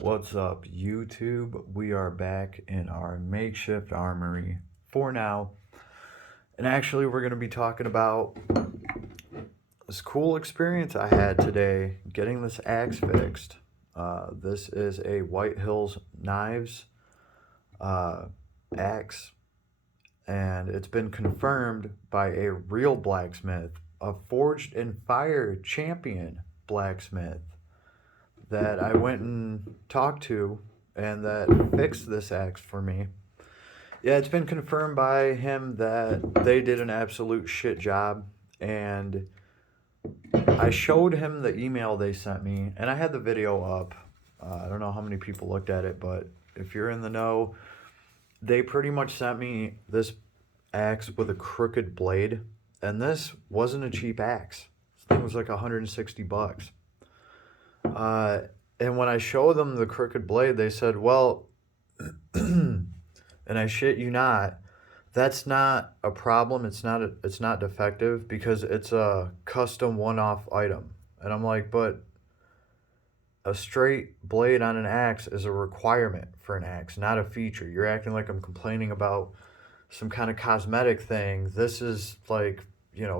What's up, YouTube? We are back in our makeshift armory for now. And actually, we're going to be talking about this cool experience I had today getting this axe fixed. This is a White Hills Knives axe, and it's been confirmed by a real blacksmith, a forged in fire champion blacksmith that I went and talked to and that fixed this axe for me. Yeah, it's been confirmed by him that they did an absolute shit job, and I showed him the email they sent me, and I had the video up. I don't know how many people looked at it, but if you're in the know, they pretty much sent me this axe with a crooked blade, and this wasn't a cheap axe. This thing was like 160 bucks. And when I showed them the crooked blade, they said, well, and I shit you not, that's not a problem. It's not defective because it's a custom one-off item. And I'm like, but a straight blade on an axe is a requirement for an axe, not a feature. You're acting like I'm complaining about some kind of cosmetic thing. This is like,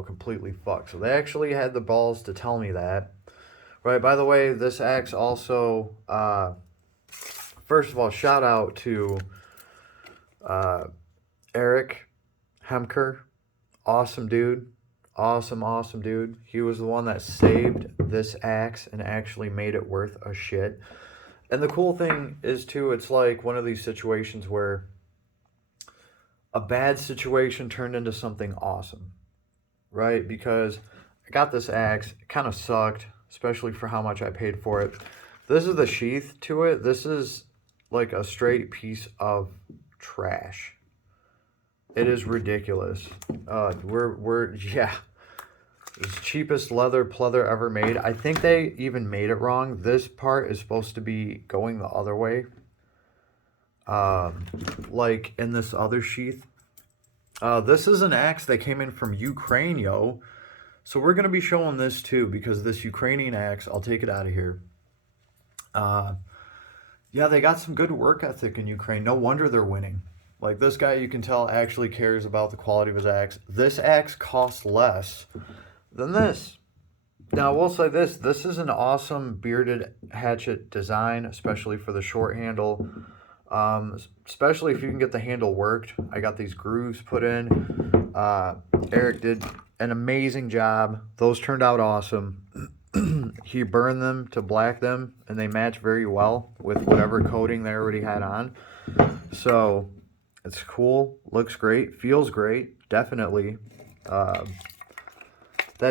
completely fucked. So they actually had the balls to tell me that. Right, by the way, this axe also, first of all, shout out to Eric Hemker. Awesome dude. Awesome dude. He was the one that saved this axe and actually made it worth a shit. And the cool thing is, too, it's like one of these situations where a bad situation turned into something awesome, right? Because I got this axe, it kind of sucked, especially for how much I paid for it. This is the sheath to it. This is like a straight piece of trash. It is ridiculous. Yeah. It's the cheapest leather pleather ever made. I think they even made it wrong. This part is supposed to be going the other way. Like in this other sheath. This is an axe that came in from Ukraine, yo. So we're going to be showing this too, because this Ukrainian axe, I'll take it out of here. Yeah, they got some good work ethic in Ukraine. No wonder they're winning. Like this guy, you can tell, actually cares about the quality of his axe. This axe costs less than this. Now, I will say this. This is an awesome bearded hatchet design, especially for the short handle. Especially if you can get the handle worked. I got these grooves put in. Eric did an amazing job. Those turned out awesome. He burned them to black them, and they match very well with whatever coating they already had on. So it's cool, looks great, feels great, definitely. That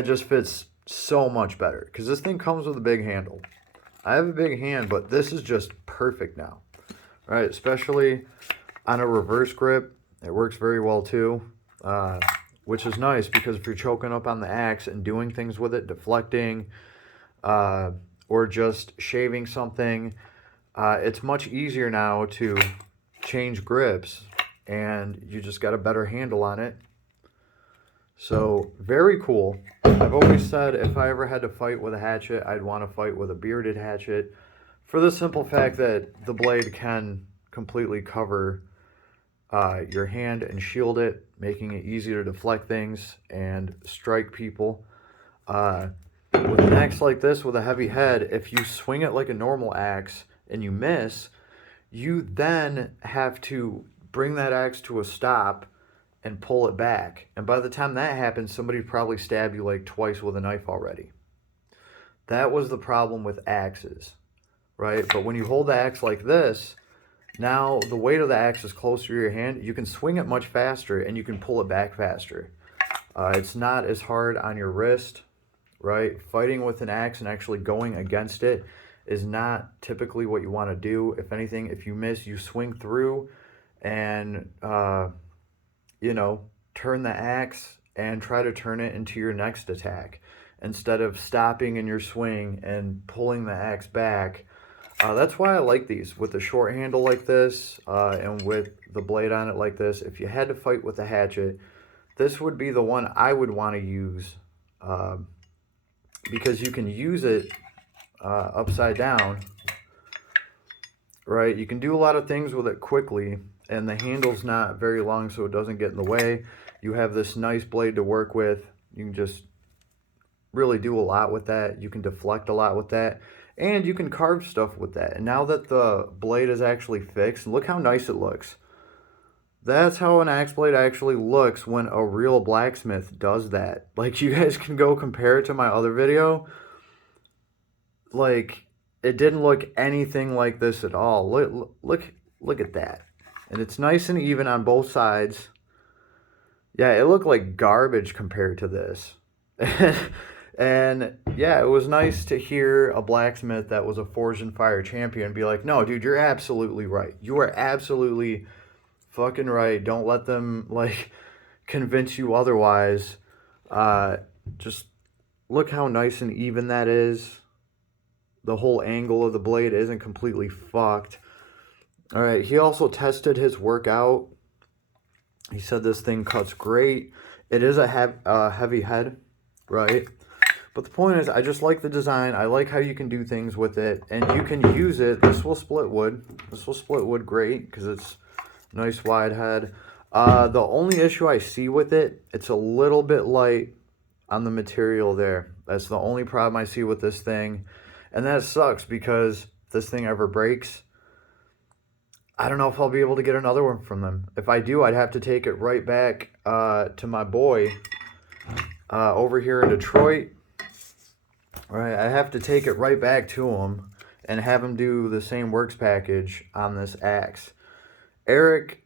just fits so much better because this thing comes with a big handle. I have a big hand, but this is just perfect now, right? Especially on a reverse grip, it works very well too. Which is nice because if you're choking up on the axe and doing things with it, deflecting, or just shaving something, it's much easier now to change grips, and you just got a better handle on it. So, very cool. I've always said if I ever had to fight with a hatchet, I'd want to fight with a bearded hatchet for the simple fact that the blade can completely cover your hand and shield it, making it easy to deflect things and strike people. With an axe like this with a heavy head, if you swing it like a normal axe and you miss, you then have to bring that axe to a stop and pull it back. And by the time that happens, somebody probably stabbed you like twice with a knife already. That was the problem with axes, right? But when you hold the axe like this, now the weight of the axe is closer to your hand. You can swing it much faster and you can pull it back faster. It's not as hard on your wrist, right? Fighting with an axe and actually going against it is not typically what you want to do. If anything, if you miss, you swing through and, turn the axe and try to turn it into your next attack instead of stopping in your swing and pulling the axe back. That's why I like these with the short handle like this and with the blade on it like this. If you had to fight with a hatchet, this would be the one I would want to use because you can use it upside down right? You can do a lot of things with it quickly, and the handle's not very long, so it doesn't get in the way. You have this nice blade to work with. You can just really do a lot with that. You can deflect a lot with that, and you can carve stuff with that. And now that the blade is actually fixed, look how nice it looks. That's how an axe blade actually looks when a real blacksmith does that. Like, you guys can go compare it to my other video. Like, it didn't look anything like this at all. Look at that. And it's nice and even on both sides. Yeah, it looked like garbage compared to this. And yeah, it was nice to hear a blacksmith that was a Forged in Fire champion be like, no, dude, you're absolutely right. You are absolutely fucking right. Don't let them, like, convince you otherwise. Just look how nice and even that is. The whole angle of the blade isn't completely fucked. All right, he also tested his work out. He said this thing cuts great. It is a heavy head, right? But the point is, I just like the design. I like how you can do things with it. And you can use it. This will split wood. This will split wood great because it's nice wide head. The only issue I see with it, it's a little bit light on the material there. That's the only problem I see with this thing. And that sucks because if this thing ever breaks, I don't know if I'll be able to get another one from them. If I do, I'd have to take it right back to my boy over here in Detroit. Right, I have to take it right back to him and have him do the same works package on this axe. Eric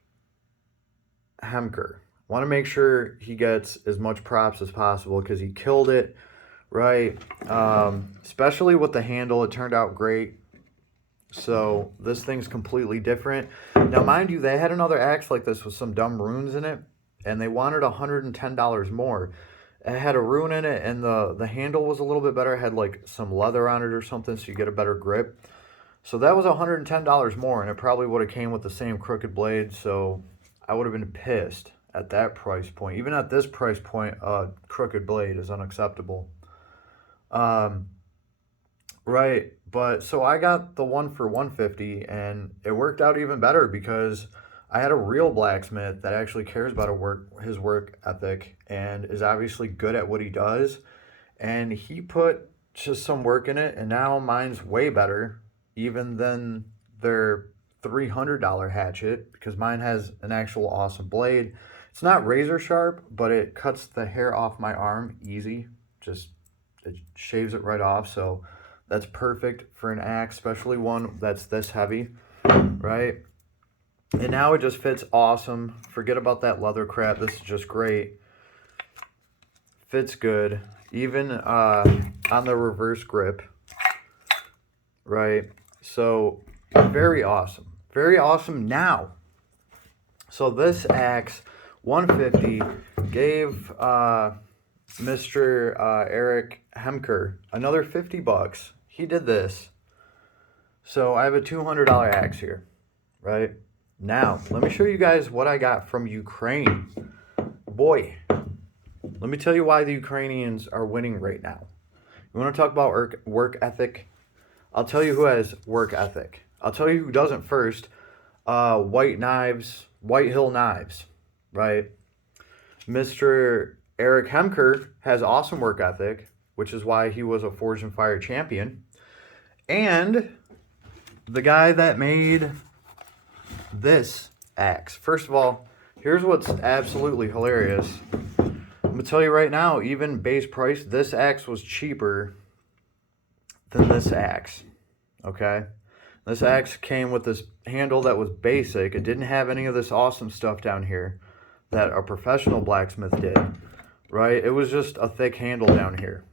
Hemker. Want to make sure he gets as much props as possible because he killed it, right? Especially with the handle, it turned out great. So this thing's completely different. Now, mind you, they had another axe like this with some dumb runes in it, and they wanted $110 more. It had a rune in it, and the handle was a little bit better. It had like some leather on it or something, so you get a better grip. So that was $110 more, and it probably would have came with the same crooked blade, so I would have been pissed at that price point. Even at this price point, a crooked blade is unacceptable. Right, but so I got the one for $150, and it worked out even better because I had a real blacksmith that actually cares about his work ethic and is obviously good at what he does. And he put just some work in it, and now mine's way better even than their $300 hatchet because mine has an actual awesome blade. It's not razor sharp, but it cuts the hair off my arm easy. Just, it shaves it right off, so that's perfect for an axe, especially one that's this heavy, right? And now it just fits awesome. Forget about that leather crap. This is just great. Fits good. Even on the reverse grip. Right? So, very awesome. Very awesome now. So this axe, $150, gave Mr. Eric Hemker another $50. He did this. So I have a $200 axe here. Right? Now, let me show you guys what I got from Ukraine. Boy, let me tell you why the Ukrainians are winning right now. You want to talk about work ethic? I'll tell you who has work ethic. I'll tell you who doesn't first. White Hill Knives, right? Mr. Eric Hemker has awesome work ethic, which is why he was a Forged in Fire champion. And the guy that made this axe. First of all, here's what's absolutely hilarious. I'm going to tell you right now, even base price, this axe was cheaper than this axe. Okay? This axe came with this handle that was basic. It didn't have any of this awesome stuff down here that a professional blacksmith did. Right? It was just a thick handle down here.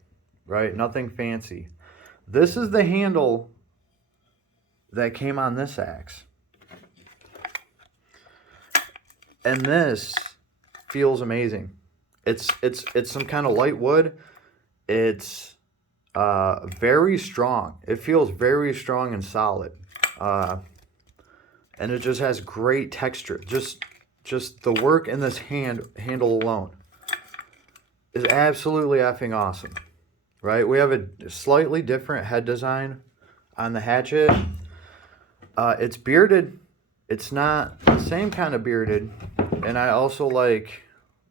Right? Nothing fancy. This is the handle that came on this axe. And this feels amazing. It's some kind of light wood. It's very strong. It feels very strong and solid. And it just has great texture. Just the work in this handle alone is absolutely effing awesome. Right? We have a slightly different head design on the hatchet. It's bearded. It's not the same kind of bearded. And I also like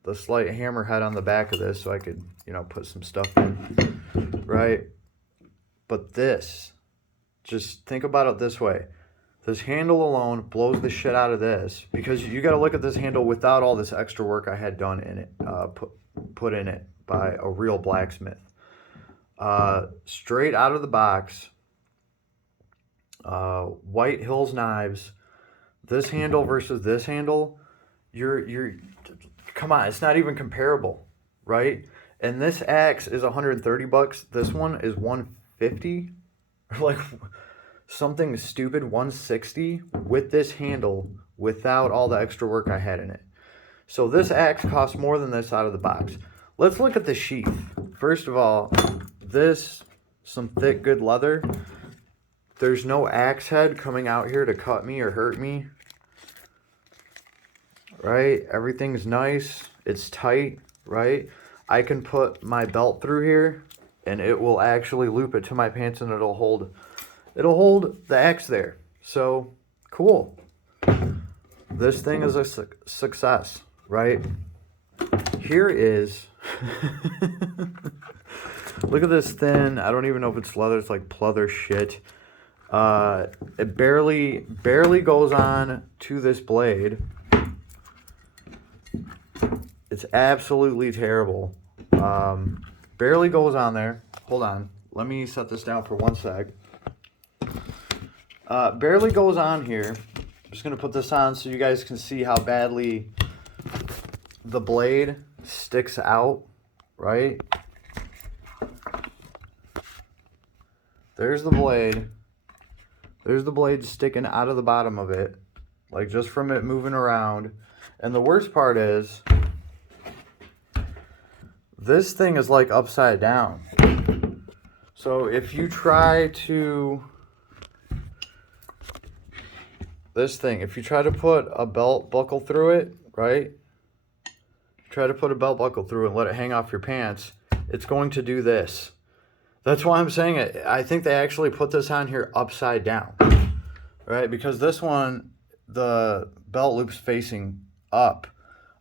the slight hammerhead on the back of this so I could, you know, put some stuff in, right? But this, just think about it this way. This handle alone blows the shit out of this, because you got to look at this handle without all this extra work I had done in it, put in it by a real blacksmith. Straight out of the box, White Hills knives. This handle versus this handle, you're come on, it's not even comparable, right? And this axe is 130 bucks. This one is 150, like something stupid, 160 with this handle without all the extra work I had in it. So this axe costs more than this out of the box. Let's look at the sheath. First of all, this, some thick, good leather. There's no axe head coming out here to cut me or hurt me. Right? Everything's nice. It's tight, right? I can put my belt through here and it will actually loop it to my pants and it'll hold the axe there. So, cool. This thing is a success, right? Here is look at this thin, I don't even know if it's leather, it's like pleather shit. It barely goes on to this blade. It's absolutely terrible. Barely goes on there. Hold on. Let me set this down for 1 sec. Barely goes on here. I'm just going to put this on so you guys can see how badly the blade sticks out, right? There's the blade. There's the blade sticking out of the bottom of it, like just from it moving around. And the worst part is, this thing is like upside down. So if you try to, if you try to put a belt buckle through it, right? Try to put a belt buckle through it and let it hang off your pants, it's going to do this. That's why I'm saying it. I think they actually put this on here upside down, right? Because this one, the belt loop's facing up.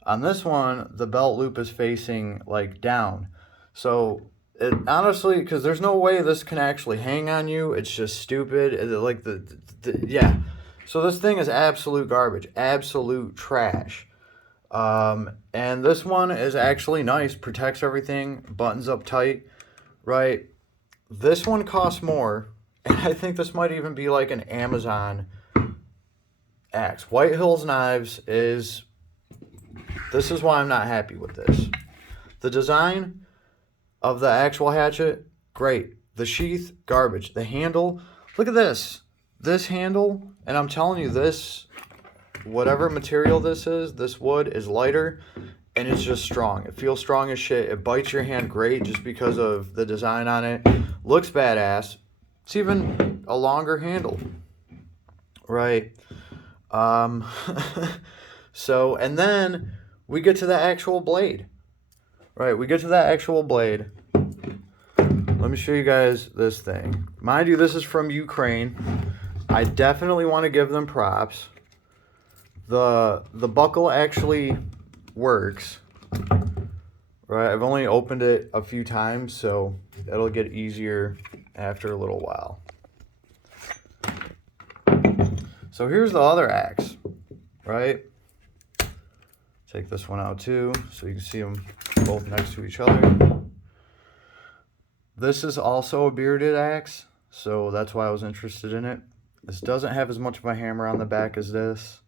On this one, the belt loop is facing like down. So it honestly, because there's no way this can actually hang on you. It's just stupid. Like yeah. So this thing is absolute garbage, absolute trash. And this one is actually nice, protects everything, buttons up tight, right? This one costs more, and I think this might even be like an Amazon axe. White Hills Knives is, this is why I'm not happy with this. The design of the actual hatchet, great. The sheath, garbage. The handle, look at this. This handle, and I'm telling you this, whatever material this is, this wood is lighter, and it's just strong. It feels strong as shit. It bites your hand great just because of the design on it. Looks badass. It's even a longer handle, right? So, and then we get to the actual blade, right? We get to that actual blade. Let me show you guys this thing. Mind you, this is from Ukraine. I definitely want to give them props. The buckle actually works, right? I've only opened it a few times, so it'll get easier after a little while. So here's the other axe, right? Take this one out too, so you can see them both next to each other. This is also a bearded axe, so that's why I was interested in it. This doesn't have as much of a hammer on the back as this.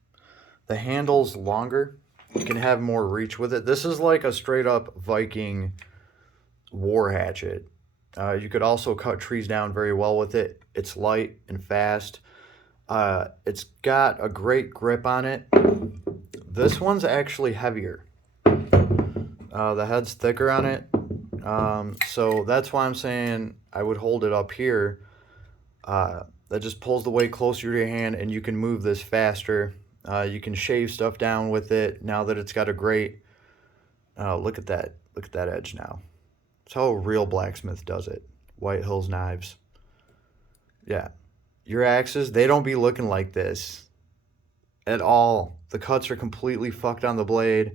The handle's longer. You can have more reach with it. This is like a straight up Viking war hatchet. You could also cut trees down very well with it. It's light and fast. It's got a great grip on it. This one's actually heavier. The head's thicker on it. So that's why I'm saying I would hold it up here. That just pulls the weight closer to your hand, and you can move this faster. You can shave stuff down with it now that it's got a great, look at that edge now. That's how a real blacksmith does it. White Hills Knives. Yeah. your axes, they don't be looking like this at all. The cuts are completely fucked on the blade.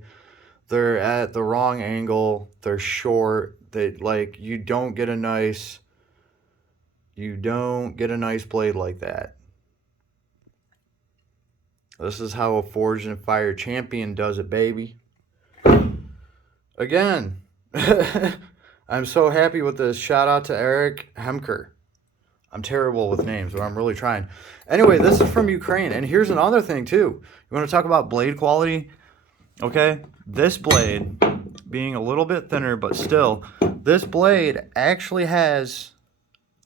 They're at the wrong angle. They're short. They like you don't get a nice blade like that. This is how a Forged in Fire champion does it, baby. Again, I'm so happy with this. Shout out to Eric Hemker. I'm terrible with names, but I'm really trying. Anyway, this is from Ukraine. And here's another thing, too. You want to talk about blade quality? Okay, this blade being a little bit thinner, but still, this blade actually has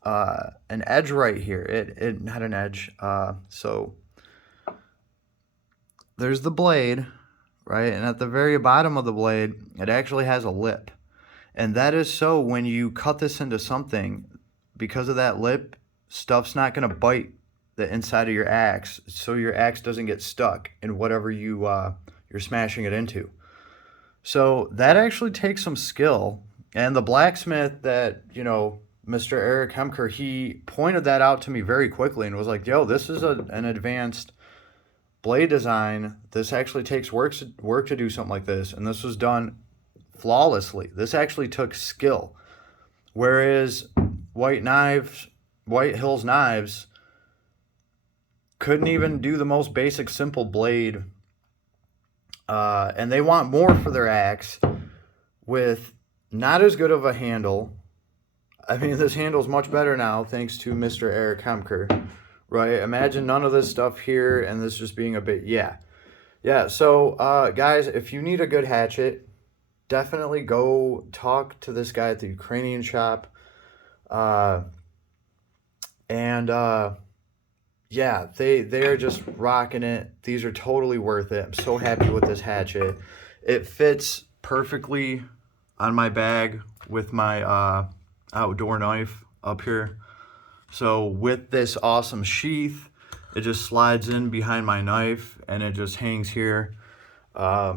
an edge right here. It not an edge. So there's the blade, right? And at the very bottom of the blade, it actually has a lip. And that is so when you cut this into something, because of that lip, stuff's not going to bite the inside of your axe, so your axe doesn't get stuck in whatever you're smashing it into. So that actually takes some skill. And the blacksmith that, you know, Mr. Eric Hemker, he pointed that out to me very quickly and was like, yo, this is an advanced blade design. This actually takes work to do something like this. And this was done flawlessly. This actually took skill. Whereas White Hills Knives couldn't even do the most basic simple blade. And they want more for their axe with not as good of a handle. I mean, this handle's much better now thanks to Mr. Eric Hemker, right? Imagine none of this stuff here and this just being a bit, yeah. So, guys, if you need a good hatchet, definitely go talk to this guy at the Ukrainian shop. Yeah, they're just rocking it. These are totally worth it. I'm so happy with this hatchet. It fits perfectly on my bag with my outdoor knife up here. So with this awesome sheath, it just slides in behind my knife and it just hangs here. I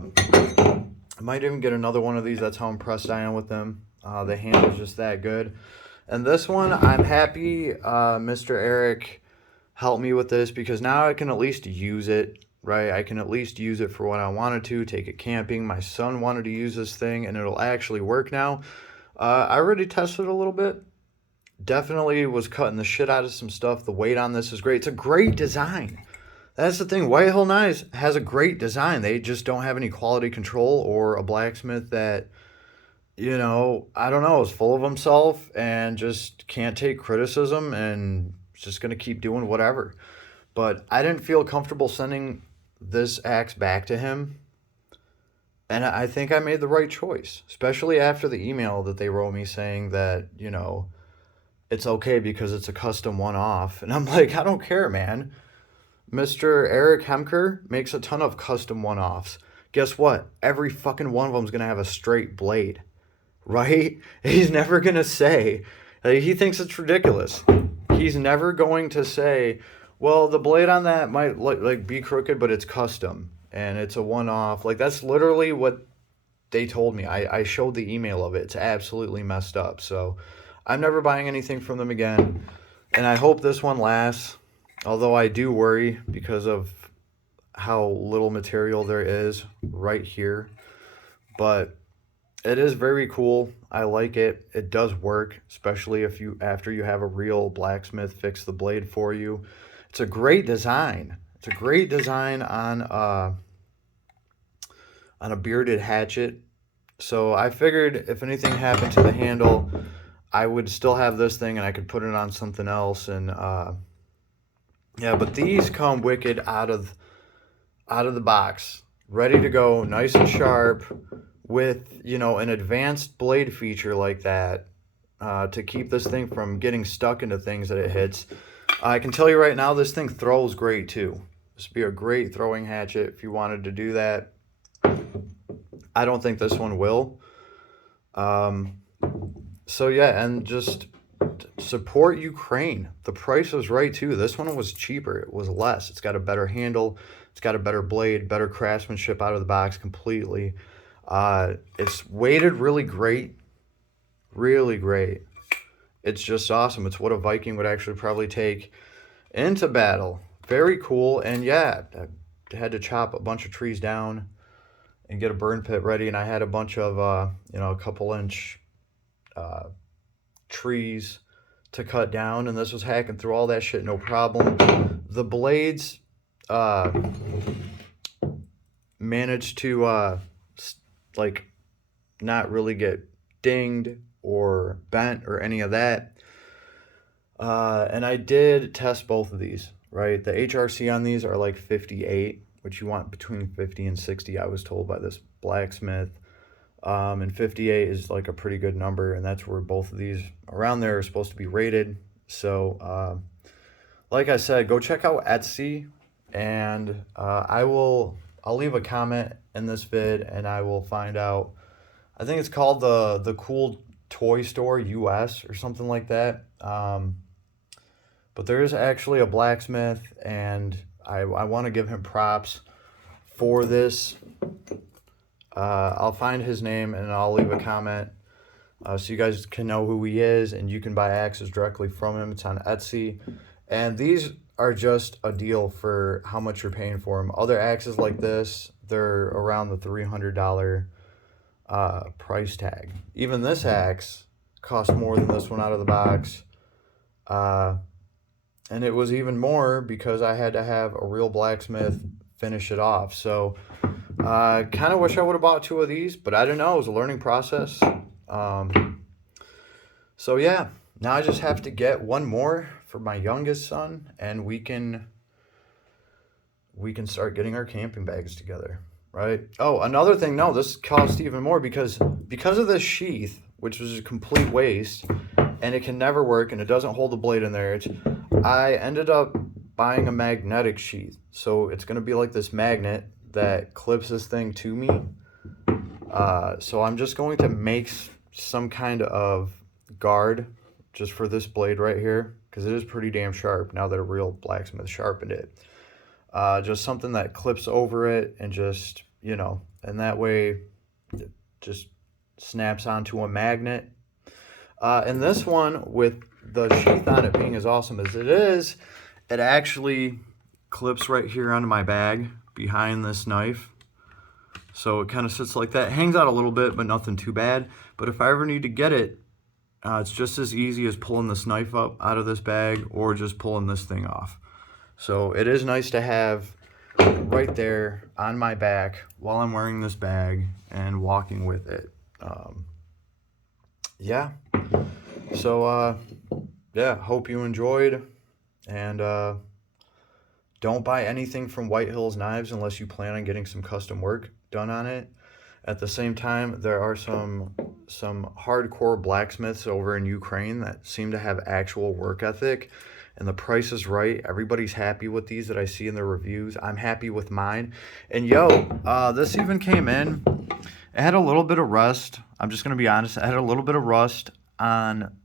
might even get another one of these. That's how impressed I am with them. The handle's just that good. And this one, I'm happy Mr. Eric helped me with this because now I can at least use it, right? I can at least use it for what I wanted to, take it camping. My son wanted to use this thing and it'll actually work now. I already tested it a little bit. Definitely was cutting the shit out of some stuff. The weight on this is great. It's a great design. That's the thing. White Hill Knives has a great design. They just don't have any quality control or a blacksmith that, you know, I don't know, is full of himself and just can't take criticism and just going to keep doing whatever. But I didn't feel comfortable sending this axe back to him. And I think I made the right choice, especially after the email that they wrote me saying that, you know, it's okay because it's a custom one-off. And I'm like, I don't care, man. Mr. Eric Hemker makes a ton of custom one-offs. Guess what? Every fucking one of them is going to have a straight blade, right? He's never going to say, he thinks it's ridiculous. He's never going to say, well, the blade on that might like be crooked, but it's custom and it's a one-off. Like, that's literally what they told me. I showed the email of it. It's absolutely messed up. So I'm never buying anything from them again. And I hope this one lasts. Although I do worry because of how little material there is right here. But it is very cool. I like it. It does work, especially if after you have a real blacksmith fix the blade for you. It's a great design. It's a great design on a bearded hatchet. So I figured if anything happened to the handle, I would still have this thing and I could put it on something else. And yeah, but these come wicked out of the box, ready to go, nice and sharp, with, you know, an advanced blade feature like that to keep this thing from getting stuck into things that it hits. I can tell you right now, this thing throws great too. This would be a great throwing hatchet if you wanted to do that. I don't think this one will. So yeah, and just support Ukraine. The price was right too. This one was cheaper. It was less. It's got a better handle. It's got a better blade, better craftsmanship out of the box completely. It's weighted really great. Really great. It's just awesome. It's what a Viking would actually probably take. into battle. Very cool. And yeah, I had to chop a bunch of trees down and get a burn pit ready. And I had a bunch of, you know, a couple inch trees to cut down. And this was hacking through all that shit, no problem. The blades managed to, like, not really get dinged or bent or any of that. And I did test both of these, right? The HRC on these are like 58, which you want between 50 and 60, I was told by this blacksmith. And 58 is like a pretty good number, and that's where both of these around there are supposed to be rated. So, like I said, go check out Etsy, and I'll leave a comment in this vid, and I will find out. I think it's called the Cool Toy Store US or something like that. But there is actually a blacksmith, and I want to give him props for this. I'll find his name and I'll leave a comment so you guys can know who he is, and you can buy axes directly from him. It's on Etsy. And these are just a deal for how much you're paying for them. Other axes like this, they're around the $300 price tag. Even this axe cost more than this one out of the box. And it was even more because I had to have a real blacksmith finish it off. So kind of wish I would have bought 2 of these, but I don't know. It was a learning process. So yeah, now I just have to get one more for my youngest son, and we can start getting our camping bags together, right? Oh, another thing, no, this cost even more because of this sheath, which was a complete waste, and it can never work, and it doesn't hold the blade in there. I ended up buying a magnetic sheath, so it's going to be like this magnet that clips this thing to me. So I'm just going to make some kind of guard just for this blade right here, because it is pretty damn sharp now that a real blacksmith sharpened it. Just something that clips over it, and just, you know, and that way it just snaps onto a magnet. And this one, with the sheath on it being as awesome as it is, it actually clips right here onto my bag behind this knife. So it kind of sits like that. Hangs out a little bit, but nothing too bad. But if I ever need to get it, it's just as easy as pulling this knife up out of this bag or just pulling this thing off. So it is nice to have right there on my back while I'm wearing this bag and walking with it. Yeah. So, yeah, hope you enjoyed. And don't buy anything from White Hills Knives unless you plan on getting some custom work done on it. At the same time, there are some hardcore blacksmiths over in Ukraine that seem to have actual work ethic, and the price is right. Everybody's happy with these that I see in their reviews. I'm happy with mine. And yo, this even came in. It had a little bit of rust. I'm just going to be honest. It had a little bit of rust on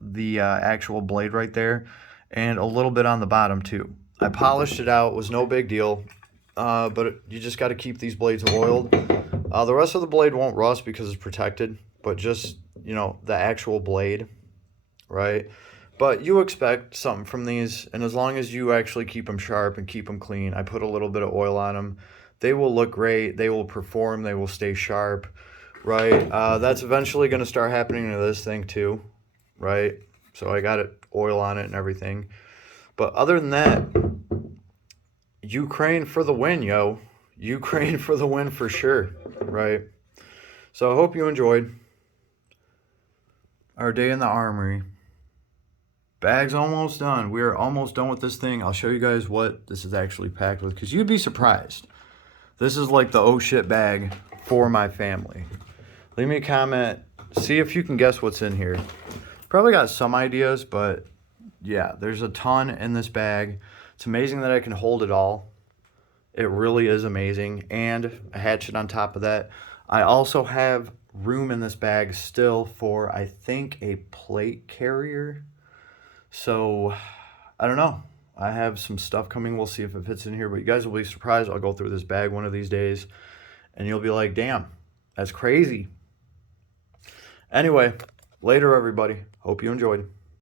the actual blade right there, and a little bit on the bottom too. I polished it out. It was no big deal. But you just got to keep these blades oiled. The rest of the blade won't rust because it's protected, but just, you know, the actual blade, right? But you expect something from these, and as long as you actually keep them sharp and keep them clean, I put a little bit of oil on them, they will look great, they will perform, they will stay sharp, right? That's eventually going to start happening to this thing too, right? So I got oil on it and everything. But other than that, Ukraine for the win, yo. Ukraine for the win for sure, right? So I hope you enjoyed our day in the armory. Bag's almost done. We are almost done with this thing. I'll show you guys what this is actually packed with, because you'd be surprised. This is like the oh shit bag for my family. Leave me a comment. See if you can guess what's in here. Probably got some ideas, but yeah, there's a ton in this bag. It's amazing that I can hold it all. It really is amazing. And a hatchet on top of that. I also have room in this bag still for, I think, a plate carrier. So, I don't know. I have some stuff coming. We'll see if it fits in here. But you guys will be surprised. I'll go through this bag one of these days, and you'll be like, damn, that's crazy. Anyway, later, everybody. Hope you enjoyed.